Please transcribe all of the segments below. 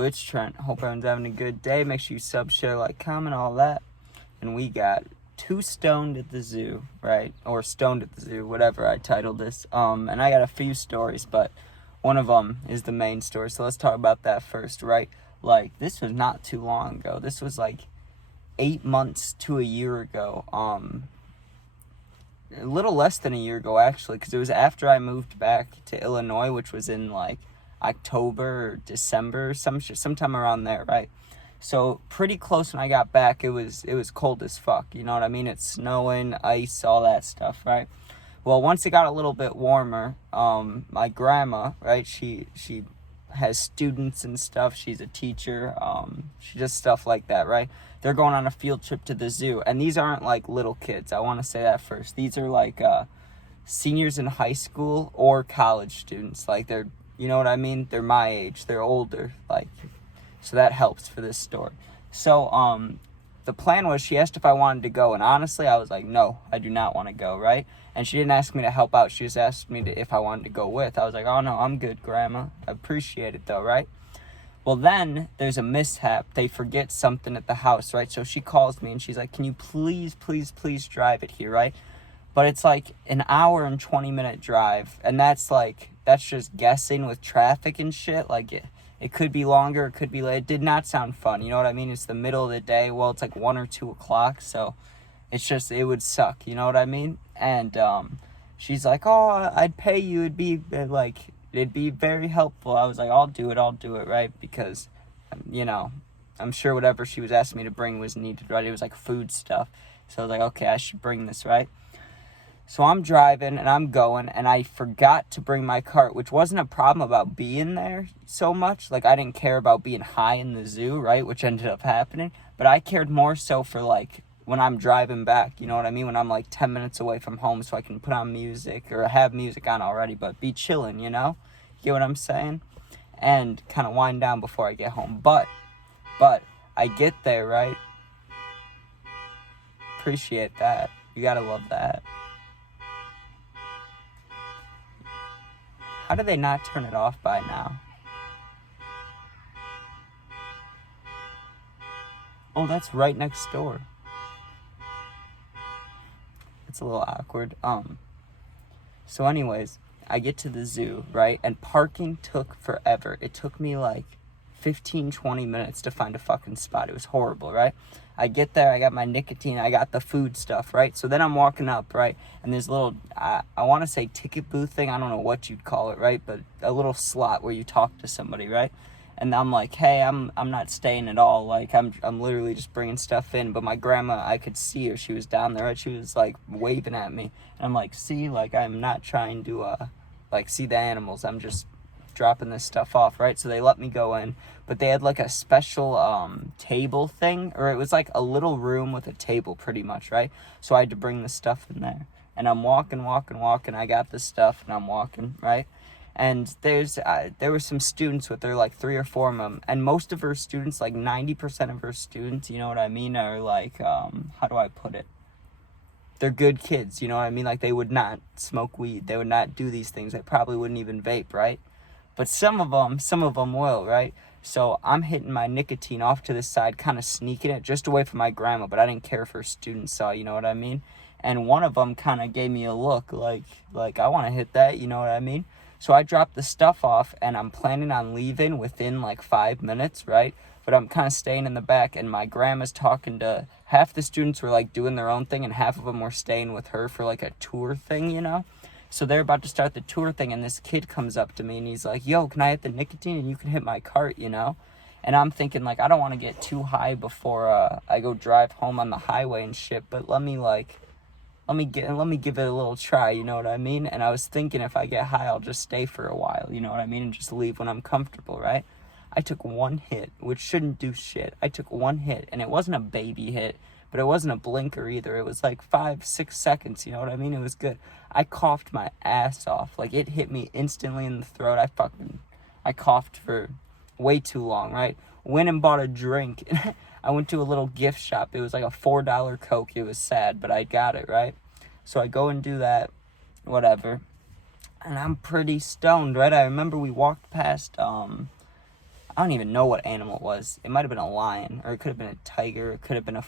Yo, it's Trent. Hope everyone's having a good day. Make sure you sub, share, like, comment, all that. And we got Two Stoned at the Zoo, right? Or Stoned at the Zoo, whatever I titled this. And I got a few stories, but one of them is the main story. So let's talk about that first, right? Like, this was not too long ago. This was like 8 months to a year ago. A little less than a year ago, actually, because it was after I moved back to Illinois, which was in like October or December, sometime around there, right? So pretty close when I got back. It was cold as fuck, you know what I mean? It's snowing, ice, all that stuff, right? Well, once it got a little bit warmer, my grandma, right, she has students and stuff. She's a teacher. She does stuff like that, right? They're going on a field trip to the zoo, and these aren't like little kids. I want to say that first. These are like seniors in high school or college students. Like they're, you know what I mean? They're my age. They're older. Like, so that helps for this story. So the plan was she asked if I wanted to go, and honestly, I was like, no, I do not want to go, right? And she didn't ask me to help out. She just asked me if I wanted to go with. I was like, oh no, I'm good, Grandma. I appreciate it though, right? Well, then there's a mishap. They forget something at the house, right? So she calls me and she's like, can you please drive it here, right? But it's like an hour and 20-minute drive. And that's just guessing with traffic and shit. Like it could be longer, it could be late. It did not sound fun, you know what I mean? It's the middle of the day. Well, it's like 1 or 2 o'clock. So it's just, it would suck, you know what I mean? And she's like, oh, I'd pay you. It'd be very helpful. I was like, I'll do it, right? Because, you know, I'm sure whatever she was asking me to bring was needed, right? It was like food stuff. So I was like, okay, I should bring this, right? So I'm driving and I'm going, and I forgot to bring my cart, which wasn't a problem about being there so much. Like, I didn't care about being high in the zoo, right? Which ended up happening. But I cared more so for, like, when I'm driving back, you know what I mean? When I'm like 10 minutes away from home, so I can put on music or have music on already, but be chilling, you know? You get what I'm saying? And kind of wind down before I get home. But I get there, right? Appreciate that. You gotta love that. How do they not turn it off by now? Oh, that's right next door. It's a little awkward. So anyways, I get to the zoo, right? And parking took forever. It took me like 15, 20 minutes to find a fucking spot. It was horrible, right? I get there, I got my nicotine, I got the food stuff, right? So then I'm walking up, right? And there's a little, I want to say ticket booth thing. I don't know what you'd call it, right? But a little slot where you talk to somebody, right? And I'm like, hey, I'm not staying at all. Like, I'm literally just bringing stuff in. But my grandma, I could see her. She was down there. Right? She was, like, waving at me. And I'm like, see, like, I'm not trying to, see the animals. I'm just dropping this stuff off, right? So they let me go in. But they had, like, a special table thing. Or it was, like, a little room with a table, pretty much, right? So I had to bring the stuff in there. And I'm walking. I got the stuff, and I'm walking, right? And there were some students with her, like 3 or 4 of them, and most of her students, like 90% of her students, you know what I mean, are like, how do I put it? They're good kids, you know what I mean? Like, they would not smoke weed, they would not do these things, they probably wouldn't even vape, right? But some of them will, right? So I'm hitting my nicotine off to the side, kind of sneaking it just away from my grandma, but I didn't care if her students saw, you know what I mean? And one of them kind of gave me a look, like I want to hit that, you know what I mean? So I dropped the stuff off, and I'm planning on leaving within like 5 minutes, right? But I'm kind of staying in the back, and my grandma's talking to half the students were like doing their own thing, and half of them were staying with her for like a tour thing, you know? So they're about to start the tour thing, and this kid comes up to me, and he's like, yo, can I hit the nicotine and you can hit my cart, you know? And I'm thinking, like, I don't want to get too high before I go drive home on the highway and shit, but let me give it a little try, you know what I mean? And I was thinking, if I get high, I'll just stay for a while, you know what I mean? And just leave when I'm comfortable, right? I took one hit, which shouldn't do shit. I took one hit, and it wasn't a baby hit, but it wasn't a blinker either. It was like 5-6 seconds, you know what I mean? It was good. I coughed my ass off. Like, it hit me instantly in the throat. I coughed for way too long, right? Went and bought a drink. I went to a little gift shop. It was like a $4 Coke. It was sad, but I got it, right? So I go and do that, whatever. And I'm pretty stoned, right? I remember we walked past, I I don't even know what animal it was. It might have been a lion, or it could have been a tiger. It could have been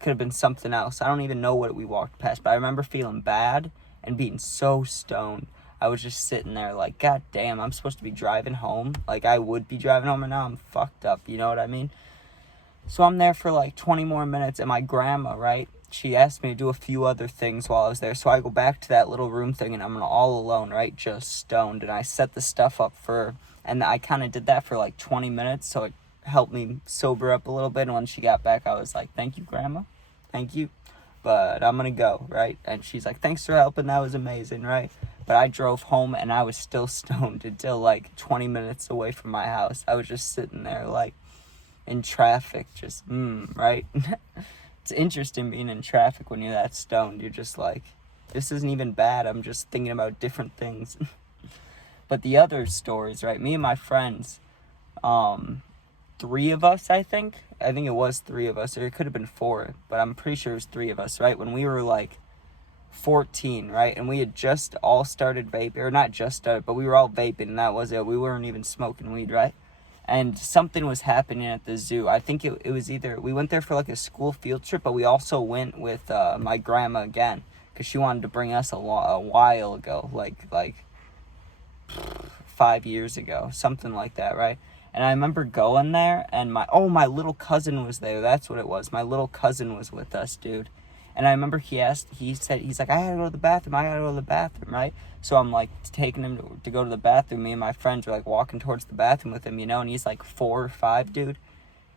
could have been something else. I don't even know what we walked past, but I remember feeling bad and being so stoned. I was just sitting there like, God damn, I'm supposed to be driving home. Like, I would be driving home, and now I'm fucked up. You know what I mean? So I'm there for like 20 more minutes, and my grandma, right, she asked me to do a few other things while I was there. So I go back to that little room thing, and I'm all alone, right, just stoned. And I set the stuff up for her, and I kind of did that for like 20 minutes, so it helped me sober up a little bit. And when she got back, I was like, thank you, Grandma. Thank you. But I'm going to go, right? And she's like, thanks for helping. That was amazing, right? But I drove home, and I was still stoned until like 20 minutes away from my house. I was just sitting there like in traffic, just, right? It's interesting being in traffic when you're that stoned. You're just like, this isn't even bad. I'm just thinking about different things. But the other stories, right? Me and my friends, 3 of us, I think it was 3 of us, or it could have been 4, but I'm pretty sure it was 3 of us, right? When we were like 14, right? And we had just all started vaping, or not just started, but we were all vaping, and that was it. We weren't even smoking weed, right? And something was happening at the zoo. I think it was either, we went there for like a school field trip, but we also went with my grandma again, because she wanted to bring us a while ago, like 5 years ago, something like that, right? And I remember going there, and my little cousin was there. That's what it was. My little cousin was with us, dude. And I remember he's like, I gotta go to the bathroom, right? So I'm like taking him to go to the bathroom. Me and my friends are like walking towards the bathroom with him, you know, and he's like 4 or 5, dude.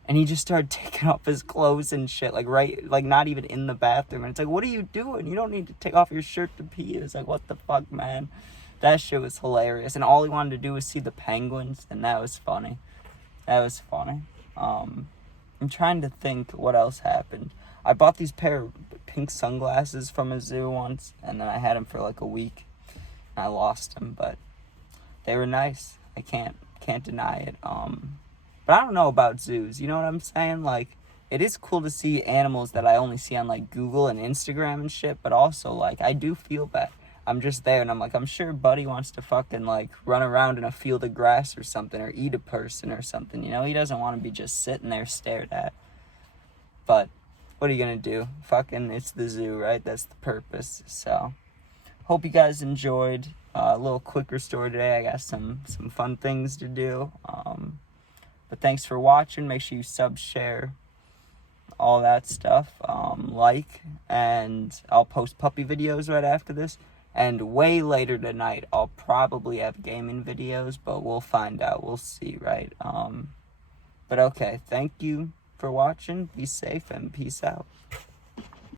And he just started taking off his clothes and shit, like not even in the bathroom. And it's like, what are you doing? You don't need to take off your shirt to pee. It's like, what the fuck, man? That shit was hilarious. And all he wanted to do was see the penguins, and that was funny. I'm trying to think what else happened. I bought these pair of pink sunglasses from a zoo once, and then I had them for like a week. I lost them, but they were nice. I can't deny it. But I don't know about zoos. You know what I'm saying? Like, it is cool to see animals that I only see on like Google and Instagram and shit, but also like I do feel bad. I'm just there, and I'm like, I'm sure Buddy wants to fucking like run around in a field of grass or something, or eat a person or something, you know? He doesn't want to be just sitting there stared at. But what are you gonna do? Fucking, it's the zoo, right? That's the purpose. So, hope you guys enjoyed a little quicker story today. I got some fun things to do. But thanks for watching. Make sure you sub, share, all that stuff. Like, and I'll post puppy videos right after this. And way later tonight, I'll probably have gaming videos, but we'll find out. We'll see, right? But okay, thank you for watching. Be safe and peace out.